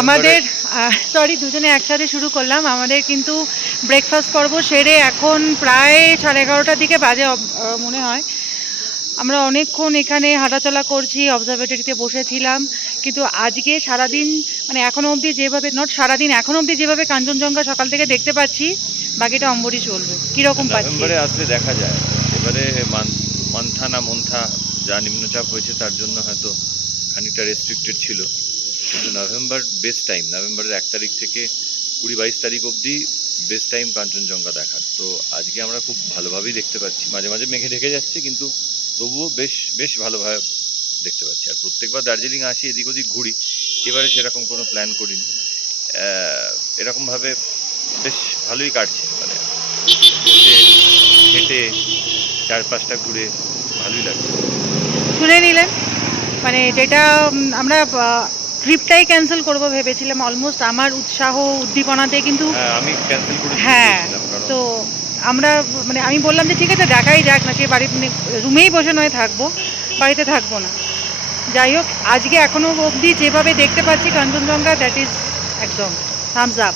আমাদের সরি দুজনে একসাথে শুরু করলাম। আমাদের কিন্তু ব্রেকফাস্ট পর্ব সেরে এখন প্রায় 11:30টার দিকে বাজে মনে হয়। আমরা অনেকক্ষণ এখানে হাঁটাচলা করছি, অবজারভেটরিতে বসেছিলাম। কিন্তু আজকে সারাদিন মানে এখনও অবধি যেভাবে নট সারাদিন এখনও অবধি যেভাবে কাঞ্চনজঙ্ঘা সকাল থেকে দেখতে পাচ্ছি, বাকিটা অম্বরই চলবে। কীরকম পাচ্ছি? নভেম্বরে আসলে দেখা যায়। এবারে মান্থা না মন্থা যা নিম্নচাপ হয়েছে তার জন্য হয়তো খানিকটা রেস্ট্রিক্টেড ছিল, কিন্তু নভেম্বর বেস্ট টাইম। নভেম্বরের 1 তারিখ থেকে 20-22 তারিখ অবধি বেস্ট টাইম কাঞ্চনজঙ্ঘা দেখার। তো আজকে আমরা খুব ভালোভাবেই দেখতে পাচ্ছি। মাঝে মাঝে মেঘে ঢেকে যাচ্ছে, কিন্তু তবুও বেশ বেশ ভালোভাবে দেখতে পাচ্ছি। আর প্রত্যেকবার দার্জিলিং আসি, এদিক ওদিক ঘুরি, এবারে সেরকম কোনো প্ল্যান করিনি। এরকমভাবে বেশ ভালোই কাটছে, মানে বসে হেঁটে চারপাশটা ঘুরে ভালোই লাগছে। শুনে নিলেন? মানে যেটা আমরা ট্রিপটাই ক্যান্সেল করব ভেবেছিলাম অলমোস্ট আমার উৎসাহ উদ্দীপনাতে, কিন্তু হ্যাঁ, আমি ক্যান্সেল করে দিতে হ্যাঁ, চেয়েছিলাম, কারণ তো আমরা মানে আমি বললাম যে ঠিক আছে দেখাই যাক না, সে বাড়ির মানে রুমেই বসে নয় থাকবো, বাড়িতে থাকবো না। যাই হোক, আজকে এখনও অবধি যেভাবে দেখতে পাচ্ছি কাঞ্চনজঙ্ঘা, দ্যাট ইজ একদম থামস আপ।